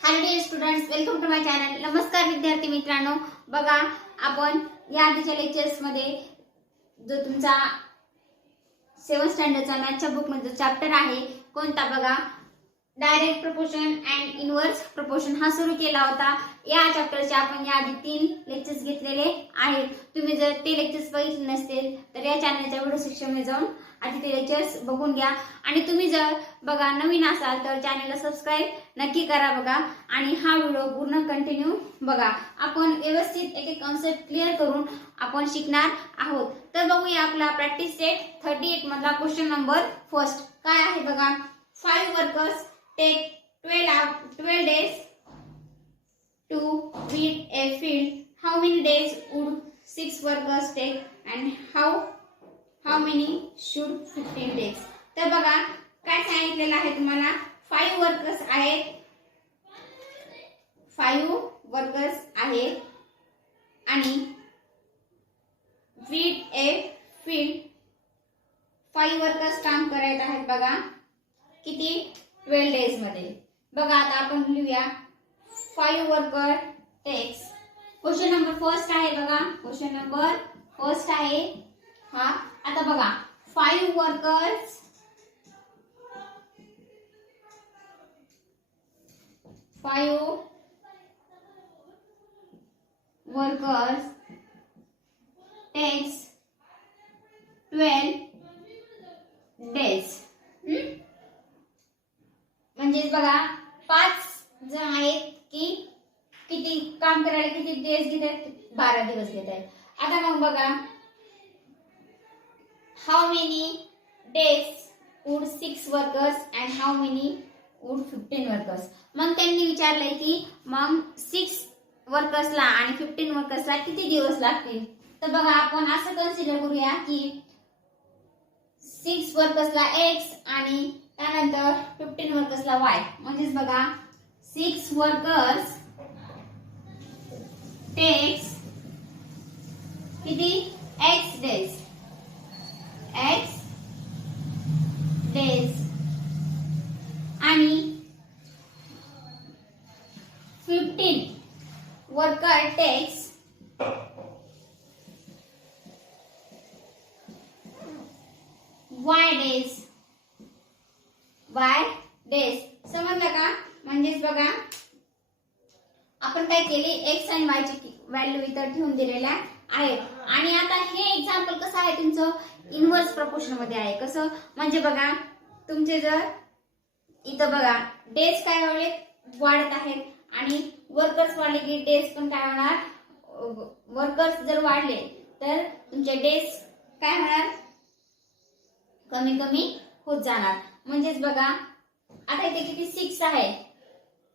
Hello dear students, welcome to my channel. नमस्कार विद्यार्थी मित्रांनो. बघा, आपण या आधीच्या लेक्चर्स मध्ये जो तुमचा 7th स्टँडर्डचा मॅथच्या बुक मध्ये चॅप्टर आहे कोणता बघा, direct proportion and inverse proportion हा सुरू केला होता. या चॅप्टरचे आपण या आधी 3 लेक्चर्स घेतलेले आहेत. तुम्ही जर ते लेक्चर्स बघितले नसतील तर या चॅनलच्या व्हिडिओ सेक्शन मध्ये जाऊन आधी ते लेक्चर्स बघून घ्या. आणि तुम्ही जर बघा नवीन असाल तर चॅनलला सबस्क्राइब नक्की करा बघा, आणि हा व्हिडिओ पूर्ण कंटिन्यू बघा. आपण व्यवस्थित एक एक कॉन्सेप्ट क्लिअर करून आपण शिकणार आहोत. तर बघूया आपला प्रॅक्टिस सेट 38 मधला क्वेश्चन नंबर फर्स्ट काय आहे बघा. 5 workers take 12 days to weed a field. How many days would 6 workers take and how many should 15 days? तर बघा काय सांगितलेलं आहे तुम्हाला. 5 वर्कर्स आहेत, 5 वर्कर्स आहेत आणि weed a field 5 वर्कर्स काम करत आहेत बघा. किती? 12 डेज मध्ये. बघा आता आपण लिहूया 5 worker takes. Question number first आहे बघा, क्वेश्चन नंबर फर्स्ट आहे हा. आता बघा 5 वर्कर्स टेक्स 12 डेज. म्हणजे बघा 5 जण आहेत की किती काम करायला किती डेज घेत आहेत, 12 दिवस घेत आहेत. आता मग बघा how many days would 6 workers and how many would 15 workers. मग त्यांनी विचारलंय की मग 6 वर्कर्सला आणि 15 वर्कर्सला किती दिवस लागतील. तर बघा आपण असं कन्सिडर करूया की 6 वर्कर्सला x आणि त्यानंतर 15 वर्कर्सला y. म्हणजेच बघा 6 वर्कर्स टेक्स किती x डेज आणि 15 वर्कर टेक्स y डेज. समजलं का? म्हणजेच बघा आपण काय केले, x आणि y ची व्हॅल्यू इथं ठेवून दिलेल्या आहेत. आणि आता हे एक्झाम्पल कसं आहे तुमचं इनव्हर्स प्रपोर्शन मध्ये आहे. कसं म्हणजे बघा तुमचे जर इथं बघा डेज काय वाढत आहेत आणि वर्कर्स वाढले की डेज पण काय होणार, वर्कर्स जर वाढले तर तुमचे डेज काय होणार, कमी कमी होत जाणार. म्हणजेच बघा आता इथे किती 6 आहे,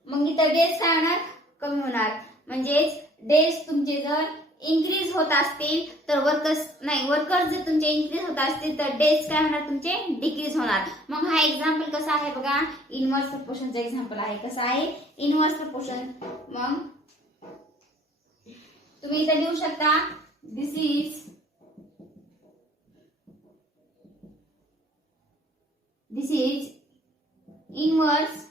मग इथं डेज काय होणार, कमी होणार. म्हणजेच डेज तुमचे जर इन्क्रीज होत असतील तर वर्कर्स जर तुमचे इन्क्रीज होत असतील तर डेज काय होणार, तुमचे डिक्रीज होणार. मग हा एक्झाम्पल कसा आहे बघा, इनव्हर्स प्रपोर्शनचा एक्झाम्पल आहे. कसा आहे इनव्हर्स प्रपोर्शन. मग तुम्ही इथे लिहू शकता this is inverse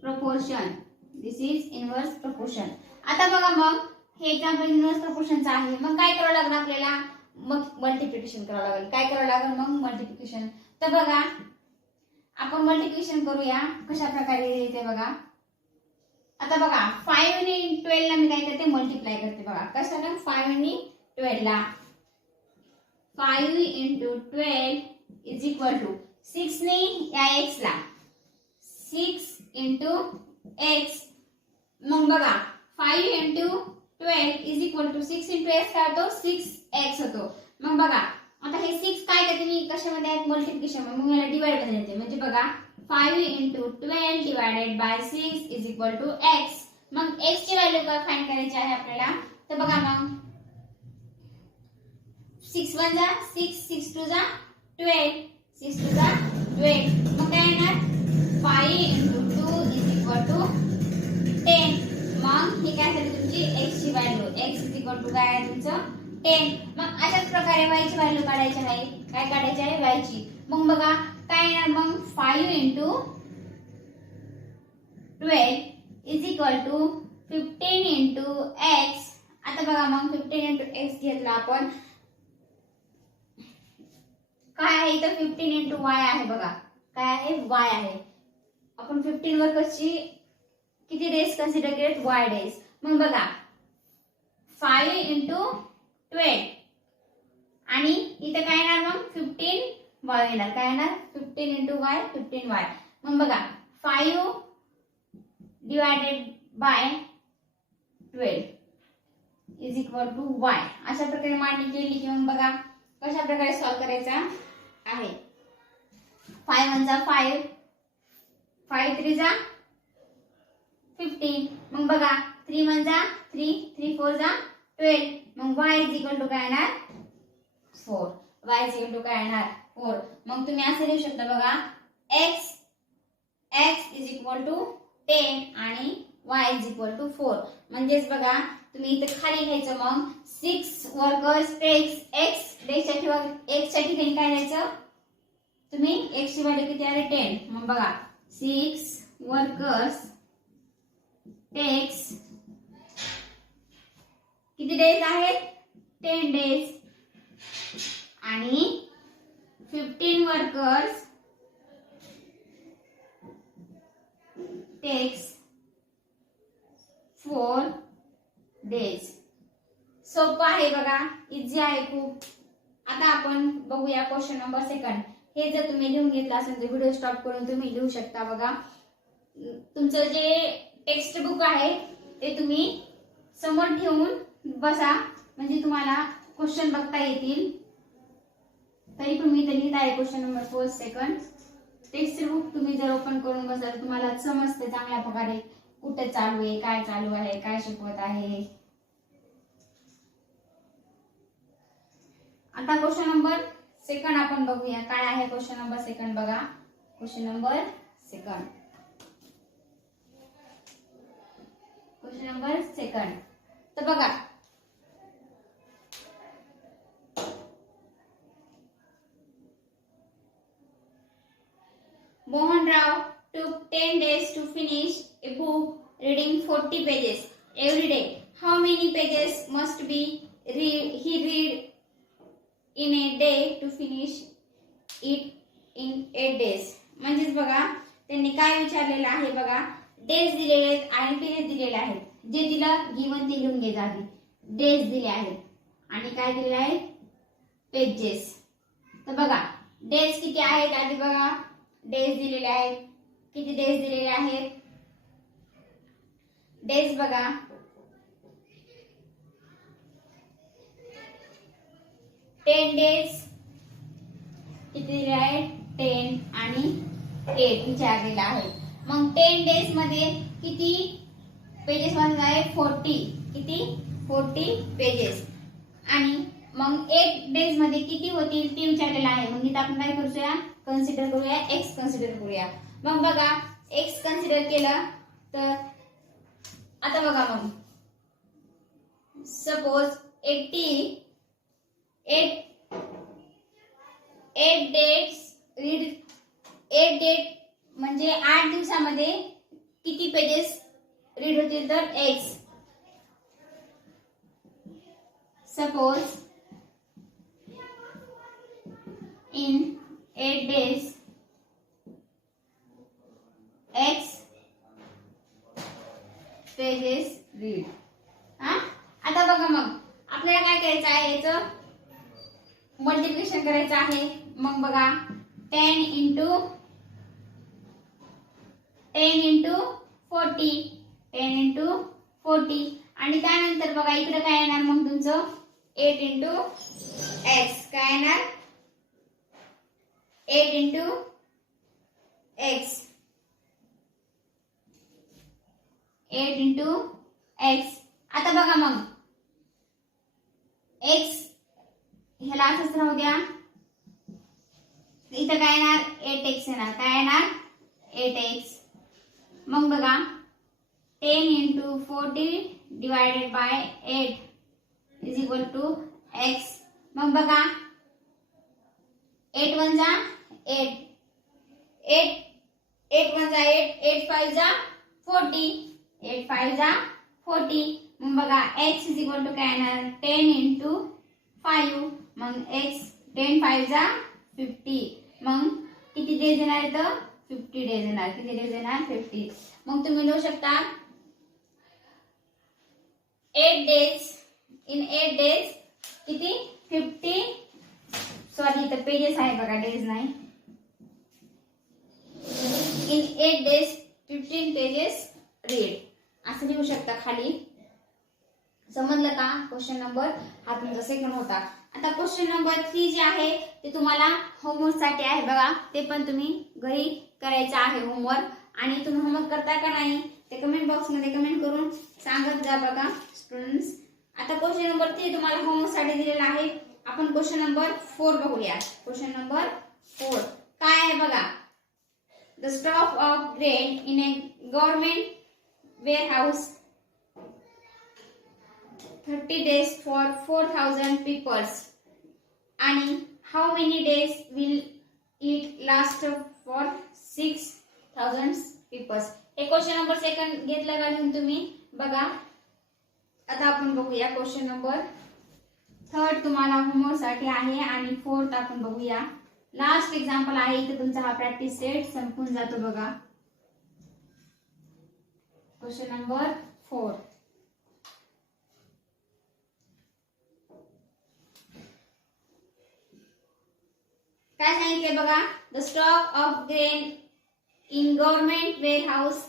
proportion. This is inverse proportion. आता बघा मग हे एक्झाम्पल इनव्हर्स प्रपोर्शनचं आहे. मग काय करावं लागणार आपल्याला, मग मल्टिप्लिकेशन करावं लागेल. काय करावं लागेल मग मल्टिप्लिकेशन. तर बघा आपण मल्टिप्लिकेशन करूया कशा प्रकारे येते बघा. आता बघा 5 ने 12 ला मी काय करते, मल्टिप्लाय करते बघा. कशाला 5 ने 12 ला 5 into 12 is equal to 6 ने या x ला 6 into x. मग बघा 5 into 12 is equal to 6 into x काय होतो, 6x होतो. मग बघा आता हे 6 काय करते मी कशामध्ये आहेत, मल्टिप्लिकेशन. मग मला डिवाइड मध्ये येते. म्हणजे बघा 5 into 12 divided by 6 is equal to x. मग x ची व्हॅल्यू काय फाइंड करायची आहे आपल्याला. तर बघा मग 6 1 जा 6, 6 2 जा 12, 6 2 जा 12. मग काय येणार 5 into 2 is equal to 10. मग हे काय झाली तुमची x ची value. x is equal to काय आहे तुमचं 10. मग अशाच प्रकारे y ची व्हॅल्यू काढायची आहे. काय काढायची आहे, y ची. मग बघा काय येणार मग 5 into 12 is equal to 15 into x. आता बघा मग 15 इंटू एक्स घेतला आपण, काय आहे इथं 15 इंटू वाय आहे बघा, काय आहे वाय आहे. आपण 15 वर कशी किती डेज कन्सिडर केलेत, वाय डेज. मग बघा 5 इंटू 12 आणि इथं काय येणार मग 15 वाय येणार, काय येणार 15 इंटू वाय 15 वाय. मग बघा 5 divided by 12 is equal to y. अशा प्रकारे मांडणी केली की मग बघा कशा प्रकारे सॉल्व करायचा आहे. 5 1 जा 5, 5 3 जा 15. मग बघा 3 1 जा 3, 3 4 जा 12. मग y इज इक्वल टू काय येणार 4. y इज इक्वल टू काय येणार 4. मग तुम्ही असं लिहू शकता बघा x इज इक्वल टू 10 आणि y इज इक्वल टू 4. म्हणजेच बघा तुम्ही इथे खाली घ्यायचं मग 6 वर्कर्स टेक्स x डेच्या किंवा x च्या ठिकाणी काय द्यायचं तुम्ही, x ची व्हॅल्यू किती आहे 10. मग बघा 6 वर्कर्स टेक्स किती डेज आहेत 10 डेज आणि 15 वर्कर्स टेक्स 4 डेज. सोपं आहे बघा, इझी आहे खूप. आता आपण बघूया क्वेश्चन नंबर सेकंड. हे जर तुम्ही लिहून घेतलं असेल तर व्हिडिओ स्टॉप करून तुम्ही लिहू शकता. बघा तुमचं जे टेक्स्ट बुक आहे ते तुम्ही समोर ठेवून बसा, म्हणजे तुम्हाला क्वेश्चन बघता येतील. तरी पण मी लिहित आहे question number first second. Text book तुम्ही जर ओपन करून बसाल तुम्हाला समजते चांगल्या प्रकारे कुठे चालू आहे, काय चालू आहे, काय शिकवत आहे. आता क्वेश्चन नंबर सेकंड आपण बघूया काय आहे. क्वेश्चन नंबर सेकंड बघा, question number second, question number second. तर बघा Mohanrao took 10 days to finish a book reading 40 pages every day. How many pages must be he read in a day to finish it in 8 days? म्हणजेच बघा त्यांनी काय विचारलेलं आहे बघा, days दिलेले आहेत आणि पेजेस दिलेले आहेत. जे दिलं गिवन ते लिहून घ्यायचं आधी. डेज दिले आहेत आणि काय दिले आहेत पेजेस. तर बघा डेज किती आहेत आधी बघा, डेज दिलेले आहेत. किती डेज दिलेले आहेत डेज बघा 10 डेज किती दिले आहेत 10 आणि 8 विचारलेला आहे. मग 10 डेज मध्ये किती पेजेस मध्ये आहे 40, किती 40 पेजेस. आणि मग 8 डेज मध्ये किती होतील ते विचारलेलं आहे. मग इथे आपण काय करूया कन्सिडर करूया x कन्सिडर करूया. मग बघा x कन्सिडर केलं तर आता बघा मग सपोज 8 डेट्स रीड 8 डेट म्हणजे 8 दिवसामध्ये किती पेजेस रीड होतील तर x. Suppose in 8 days x pages read. आता बघा मग आपल्याला काय करायचं आहे, याचं मल्टिप्लिकेशन करायचं आहे. मग बघा 10 इंटू 40 आणि त्यानंतर बघा इकडे काय येणार मग तुमचं 8 इंटू एक्स. काय येणार 8 इंटू एक्स, 8 इंटू एक्स. आता बघा मग एक्स ह्याला असंच राहू द्या. इथं काय येणार 8x येणार. काय येणार 8x. मग बघा 10 into 40 divided by 8 is equal to x. मग बघा 8 1 जा 8, 8 8 1 जा 8 8 5 जा 40 8 5 जा 40. मग बघा x इज इक्वल टू काय येणार 10 into 5. मग x 10 5 जा 50. मग किती डेज येणार इथं 50 डेज येणार. किती डेज येणार 50. मग तुम्ही लिहू शकता 8 days. इन 8 days किती 50. सॉरी इथं पेजेस आहे बघा डेज नाही. In 8 days 15 pages read. असं लिहू शकता खाली. समजलं का. क्वेश्चन नंबर हा तुमचा सेकंड होता. आता क्वेश्चन नंबर 3 जे आहे ते तुम्हाला होमवर्क साठी आहे बघा. ते पण तुम्ही घरी करायचं आहे होमवर्क. आणि तुम्ही होमवर्क करता का नाही ते कमेंट बॉक्स मध्ये कमेंट करून सांगत जा बघा स्टुडंट्स. आता क्वेश्चन नंबर 3 तुम्हाला होमवर्क साठी दिलेला आहे. आपण क्वेश्चन नंबर 4 बघूया. क्वेश्चन नंबर 4 काय आहे बघा. The stock of grain in A government warehouse 30 days for 4000 peoples. आणि how many days will it last for 6000 peoples. हे क्वेश्चन नंबर सेकंड घेतला का लिहून तुम्ही बघा. आता आपण बघूया क्वेश्चन नंबर 3 तुम्हाला होमवर्क साठी आहे. आणि 4 आपण बघूया. लास्ट एक्झाम्पल आहे. इथे तुमचा हा प्रॅक्टिस सेट संपून जातो बघा. क्वेश्चन नंबर 4 काय सांगितले बघा. The stock of grain in government warehouse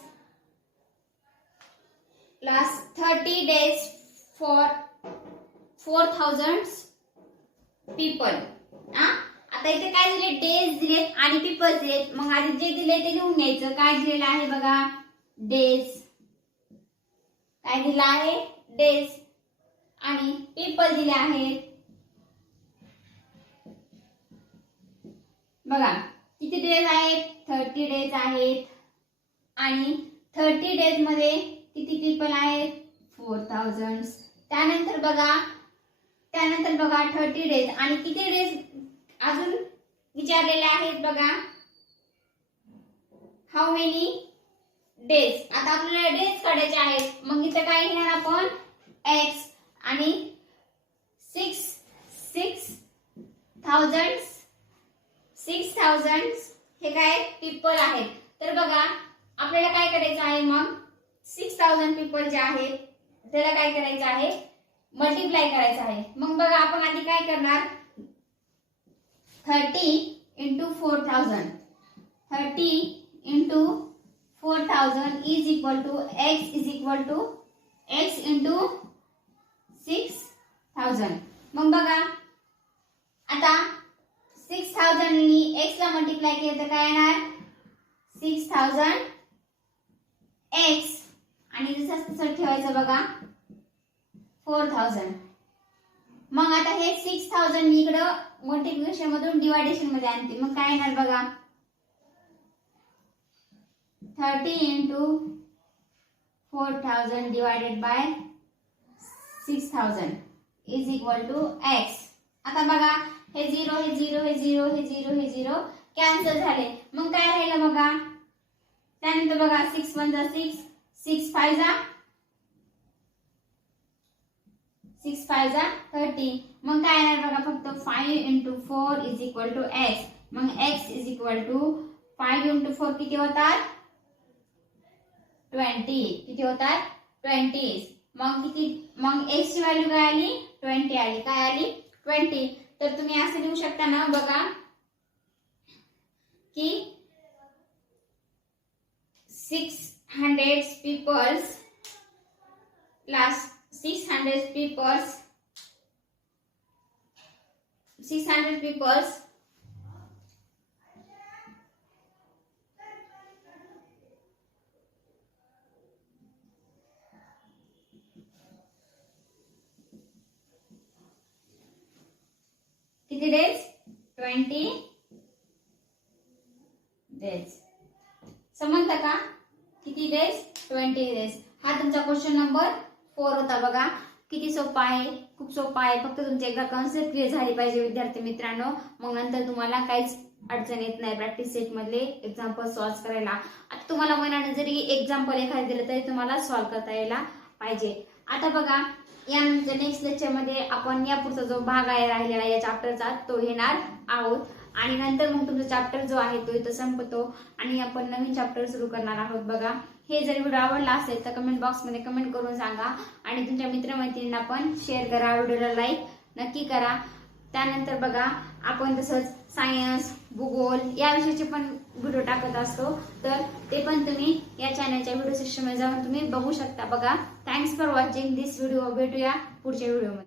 last 30 days for 4000 people. आता इथे काय दिले डेज दिलेत आणि पीपल दिलेत. मग आधी जे दिले ते लिहून घ्यायचं. काय दिलेलं आहे बघा डेज. काय दिलं आहे डेज. आणि पीपल दिले आहेत बघा. किती डेज आहेत 30 डेज आहेत. आणि 30 डेज मध्ये किती पीपल आहेत 4000. त्यानंतर बघा 30 डेज आणि किती डेज अजून विचारलेले आहेत बघा. How many days. आता आपल्याला डेज काढायचे आहेत. मग इथं काय घेणार आपण x आणि 6000 हे काय पीपल आहेत. तर बघा आपल्याला काय करायचं आहे. मग 6000 पीपल जे आहेत त्याला काय करायचं आहे मल्टिप्लाय करायचं आहे. मग बघा आपण आधी काय करणार 30 into 4000. 30 into 4000 is equal to x is equal to x into 6000. मग बघा आता 6000 नी x ला मल्टिप्लाय केलं तर काय येणार 6000 x आणि तसं ठेवायचं बघा 4000. मग आता हे 6000 मी इकडे मल्टिप्लिकेशन मधून डिवायडेशन मध्ये आणते. मग काय येणार बघा 30 into 4000 divided by 6000 is equal to x. आता बघा हे 0 हे 0 हे 0 हे 0 हे 0 कॅन्सल झाले. मग काय राहिलं बघा. त्यानंतर बघा 6 1 जा 6 6 5 जा 6 5 जा 30. मग काय येणार बघा फक्त 5 into 4 is equal to x. मग x is equal to 5 into 4 किती होतात 20. किती होतात 20. मग किती मग x ची व्हॅल्यू काय आली 20 आली. काय आली 20. तर तुम्ही असं लिहू शकता ना बघा की 600 peoples plus 600 peoples किती डेज 20 डेज. समजलं का किती डेज 20 डेज. हा तुमचा क्वेश्चन नंबर 4 होता बघा. किती सोपा आहे खूप सोपा आहे. फक्त तुमची एकदा कन्सेप्ट क्लिअर झाली पाहिजे विद्यार्थी मित्रांनो. मग नंतर तुम्हाला काहीच अडचण येत नाही प्रॅक्टिस सेट मधले एक्झाम्पल सॉल्व्ह करायला. आता तुम्हाला मनाने जरी एक्झाम्पल एखादं दिलं तरी तुम्हाला सॉल्व्ह करता यायला पाहिजे. आता बघा यानंतर नेक्स्ट लेक्चर मध्ये आपण या पुढचा जो भाग आहे राहिलेला या चॅप्टरचा तो घेणार आहोत आणि नंतर मग तुमचा चॅप्टर जो आहे तो इथं संपतो आणि आपण नवीन चॅप्टर सुरू करणार आहोत. बघा हे जर व्हिडिओ आवडला असेल तर कमेंट बॉक्समध्ये कमेंट करून सांगा आणि तुमच्या मित्रमैत्रिणींना पण शेअर करा, व्हिडिओला लाईक नक्की करा. त्यानंतर बघा आपण तसंच सायन्स, भूगोल या विषयाचे पण व्हिडिओ टाकत असतो, तर ते पण तुम्ही या चॅनलच्या व्हिडिओ सेक्शनमध्ये जाऊन तुम्ही बघू शकता. बघा thanks for watching this video. भेटूया पुढच्या व्हिडिओमध्ये.